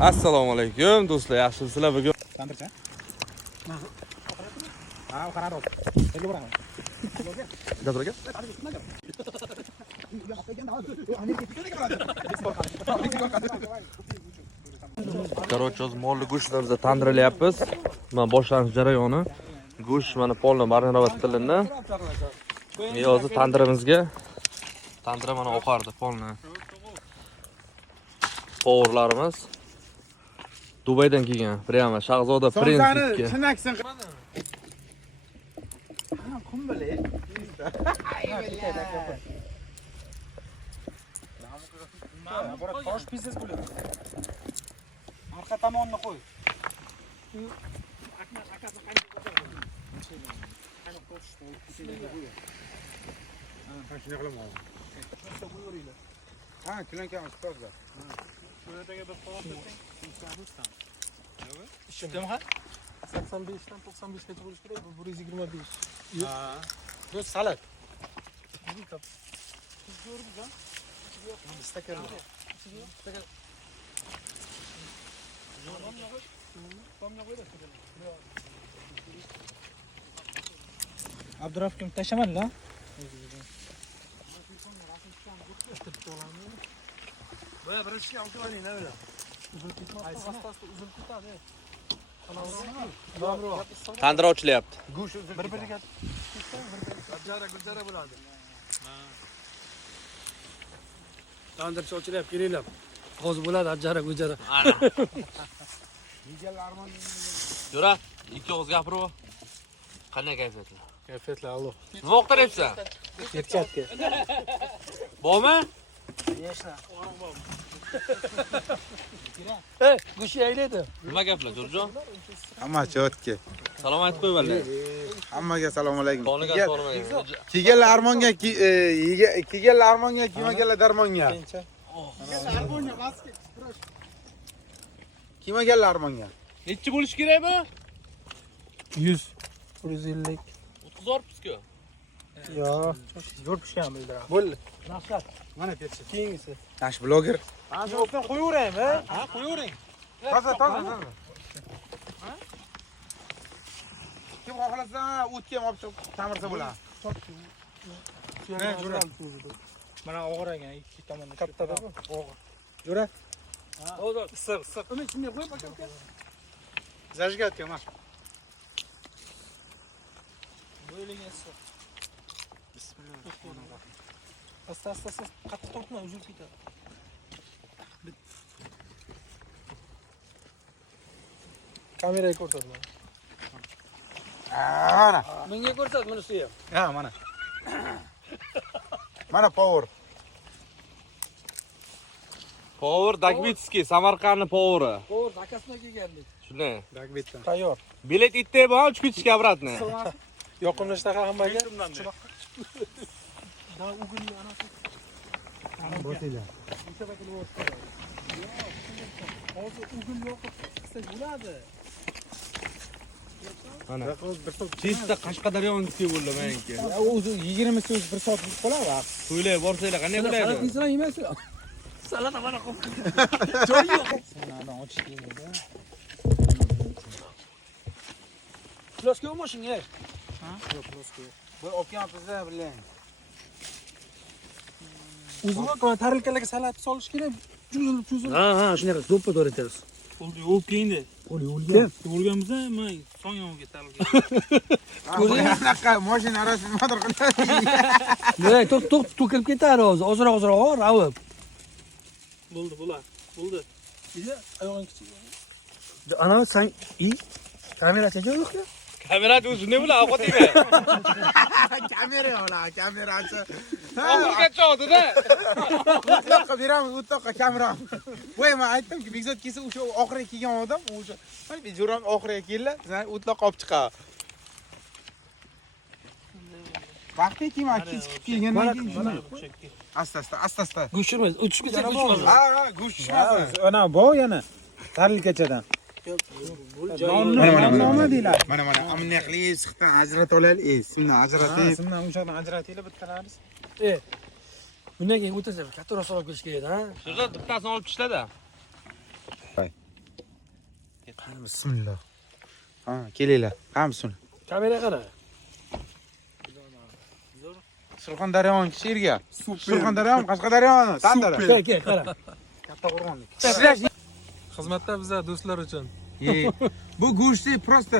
Assalomu alaykum do'stlar, yaxshimisizlar? Bugun Tandircha. Ha, qaror ol. Endi boraman. Gabraga. Короче, o'z molli go'shtlarimizni tandirilyapmiz. Mana boshlanish jarayoni. Go'sht mana polni marinovat qilindi. Hozir tandirimizga tandira mana oqardi polni. Powerlarimiz Dubaydan kelgan. Prямо Shahzoda Prinsga. Chinaksin. Ha, qumbali. Bora tosh biznes bo'ladi. Orqa tomonni qo'y. Akasi qancha ko'taradi? Qani tosh qo'y. Ha, shunday qilaman. Shunday qo'yaveringlar. Ha, kilonkamiz tozda. Şuraya bir soğuk desek. İşte mi ha? 85'ten 95'e çalıştırıyor. Bu 125. Ha. Bu salat. Bu kap. Siz gördünüz ha? İstekler. İstekler. Abdurrahim taşıman la. Böyle bir şey yaptı var yine öyle. Tandir ochilyapti. Bir-biriga gujara bo'ladi. Tandircha ochilyapti, kelinglar. Hozir bo'ladi ajara gujara. Yura, ikki og'iz gapirib. Qanday kayfiyatlar? Kayfiyatlar Alloh. Nima o'qtiryapsan? Erkakka. Bormi? Yashna. Hey, go'sht aylaydi. Nima gaplar, Jo'rjon? Hamma chotga. Salom aytib qo'y vallahi. Hammaga assalomu alaykum. Qoniga sormagan. Kelganlar armonga, kelganlar armonga, kelmaganlar darmonga. Kelmaganlar armonga. Nechi bo'lish kerak bu? 100. 150. 30'orpizku. Yo, zo'r pishgan bildirar. Bo'ldi. Naqshat. Mana ketsin. Keyingisi. Nash bloger. Ha, zo'rdan qo'yaveraymi, ha? Ha, qo'yavering. Toza. Kim xohlasa o'tga olib chiqib ta'mirsa bo'ladi. Mana og'iragan ikki tomonda kattada bu. Og'ir. Jo'ra. Hozir issiq. Uni ichine qo'yib aka. Zajgatga mana. Bo'yliga issiq. Bismillah. Asta. Qattiq tortma, uzilib ketadi. Kameraga ko'rsatma. Mana. Menga ko'rsat, bunisi ham. Ha, mana. Mana power. Power Dagbitskiy, Samarqandning Power'i. To'g'ri, akasidan kelgandik. Shunday. Dagbitdan. Tayyor. Bilet itday bor, uchkutishga обратно. Yoqimlashda hammaga. Da ugunni anasi. Botila. Hozir ugun yoqib qilsak bo'ladi. Mana. Chista Qashqadaryonskiy bo'ldi meniki. O'zi 20 so'z 1 soat bo'lib qoladi. To'ylay borsanglar qanday bo'ladi? Salat yemaysiz. Salat mana qo'yib. Joy yo'q. Sanani ochdingda. Ploska yo'qmashinga. Ha? Yo'q, ploska yo'q. Bu okyapsiz bilan. O'zimga ko'ra tarilkalarga salat solish kerak. Cho'zilib. Ha, shunday do'ppa to'g'ri aytasiz. O'lib keyindi. O'lganmiz, men so'ng yonga tarilgan. Anaqa mashina orasini motor qiladi. Voy, to'kilib ketadi hozir. Ozroq ravib. Bo'ldi. Ida oyog'ing kichik. Ana sen kamerachi yo'q-ku. Kamerani o'zi nima bilan ovqatlayman? Kamerachi. Oxirga cho'g'di-da. O'tloqqa beramiz, o'tloqqa kamera. Voy, men aytdim-ki, Bekzod kelsa o'sha oxiriga kelgan odam, o'sha Jo'ron oxiriga keldi, sen o'tloqqa olib chiqadi. Vaqti kelma, kesib kelgandan keyin shuni. Asta. Go'shirmaysiz. O'tishga go'shirmaysiz. Ha, go'sht tushmasin. Ana bu yana tarilkachadan. Nima deyiladi? Mana amniqli siqdan ajratib olaylik. Simdan ajratib. Simdan o'shadan ajrataylik bittalarimiz. Bundan keyin o'tasa kattaroq solib kelish kerak, ha? Jo'rjon bittasini olib tishla-da. Bismillah. Ha, kelinglar. Hammasini. Kameraga qara. Surxondaryoning sherga. Surxondaryomi, Qashqadaryomi? Tandiri. Kel, qara. Katta qo'rg'onlik. Xizmatda biza do'stlar uchun. Bu go'shtni просто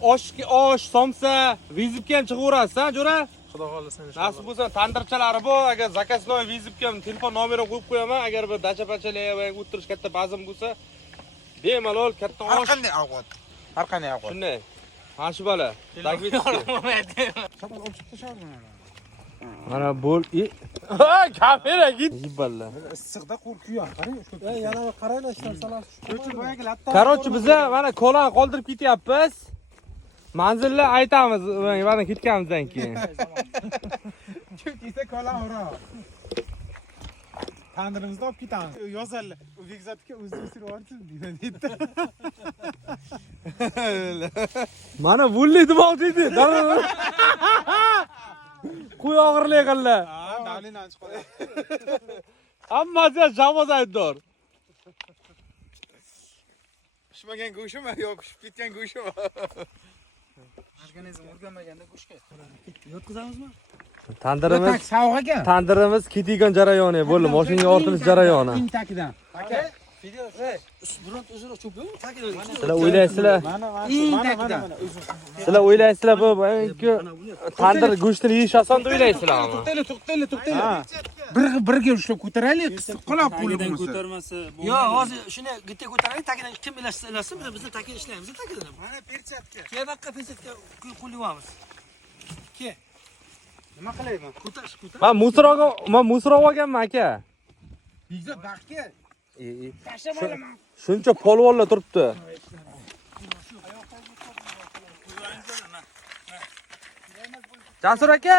Osh, somsa, vizibga ham chiqaverasiz, ha, jo'ra? Xudo xolasa inshaalloh. Nasib bo'lsa, tandirchalari bor. Agar zakaznoy vizibga ham telefon nomeri qo'yib qo'yaman. Agar bir dacha-pachalar va o'tirish katta bazm bo'lsa, bemalol katta har osh. qanday ovqat. Har qanday ovqat. Shunday. Mana shu bola. Dagvetski. Sabab olib chiqib tashladim. Mana bo'l. Ha, kamera git. Yiballa. Issiqda qo'rqyapman. Qarang, shu. Yana qaranglar, ishlarsalar. Boyagi latta. Короче, biza mana kolani qoldirib ketyapmiz. Manzilni aytamiz, mana ketganimizdan keyin. Cho'kisa kolan ura. Tandirimizni olib ketamiz. Yozarlar. U Bekzatga o'zini survorsiz deydi. Mana vulli dimoq deydi. Qo'y og'irlik qildi. Ha, davlinan chiqadi. Hammasi javoz aybdor. Pishmagan go'shtimi yo pishib ketgan go'shtimi? Organizm o'rganmaganda go'shtga. Yotqizamizmi? Tandirimiz, Savoq ekan. tandirimiz ketigan jarayoni bo'ldi. Mashinaga ortilish jarayoni. Intakidan. Aka, Biroq o'zaro cho'pib, tagidan. Sizlar o'ylaysizlar, Mana. sizlar o'ylaysizlar bu tandir go'shtini yeyish oson deb o'ylaysizlarmi? To'xtanglar. Birga ushlab ko'taraylik, qisiq qolib puli bo'lsa. Yo, hozir shuni gitta ko'taraylik, tagidan kim ilashsa, biz tagidan ishlaymiz, tagidan. Mana perchatka. Kevakka pensiyaga qo'yamiz. Nima qilayman? Ko'tarish. Men musroq olganman aka. Bekzat baxtga. Shuncha polvonlar turibdi. Jasur aka,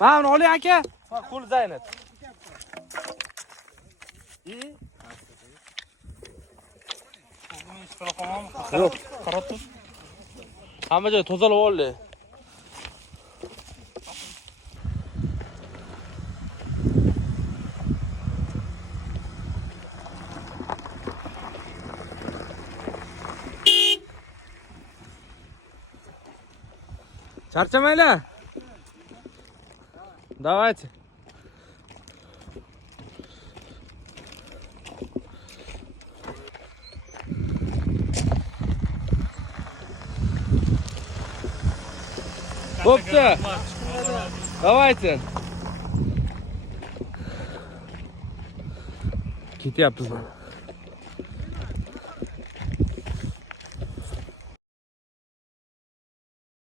mana buni oling aka. Qo'l Zaynat. Yo'q, qarab tur. Hamma joy tozalab oldi. Charchamanglar. Давайте. Bo'pti. Давайте. Ketyapmiz.